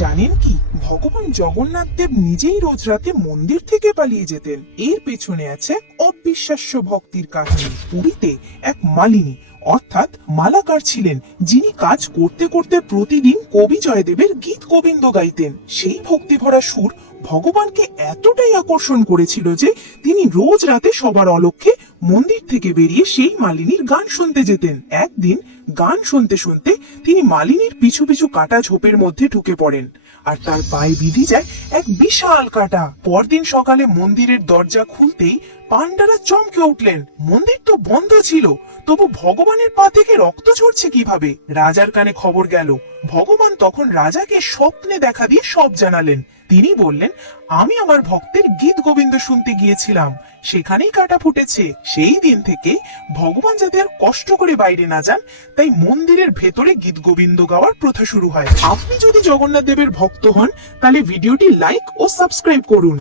জানেন কি, ভগবান জগন্নাথ দেব নিজেই রোজ রাতে মন্দির থেকে পালিয়ে যেতেন। এর পেছনে আছে অবিশ্বাস্য ভক্তির কাহিনী। পুরীতে এক মালিনী অর্থাৎ মালাকার ছিলেন, যিনি কাজ করতে করতে প্রতিদিন কবি জয়দেবের গীত গোবিন্দ গাইতেন। সেই ভক্তিভরা সুর ভগবানকে এতটাই আকর্ষণ করেছিল যে তিনি রোজ রাতে সবার অলক্ষ্যে মন্দির থেকে বেরিয়ে সেই মালিনীর গান শুনতে যেতেন। একদিন গান শুনতে শুনতে তিনি মালিনীর পিছু পিছু কাটা ঝোপের মধ্যে ঢুকে পড়েন, আর তার পায়ে বিঁধে যায় এক বিশাল কাঁটা। পরদিন সকালে মন্দিরের দরজা খুলতেই পান্ডারা চমকে উঠলেন। মন্দির তো বন্ধ ছিল, তবু ভগবানের পা থেকে রক্ত ঝরছে কিভাবে? রাজার কানে খবর গেল। ভগবান তখন রাজাকে স্বপ্নে দেখা দিয়ে সব জানালেন। তিনি বললেন, আমি আমার ভক্তের গীত গোবিন্দ শুনতে গিয়েছিলাম, সেখানেই কাটা ফুটেছে। সেই দিন থেকে ভগবান যাতে আর কষ্ট করে বাইরে না যান, তাই মন্দিরের ভেতরে গীত গোবিন্দ গাওয়ার প্রথা শুরু হয়। আপনি যদি জগন্নাথ দেবের ভক্ত হন, তাহলে ভিডিওটি লাইক ও সাবস্ক্রাইব করুন।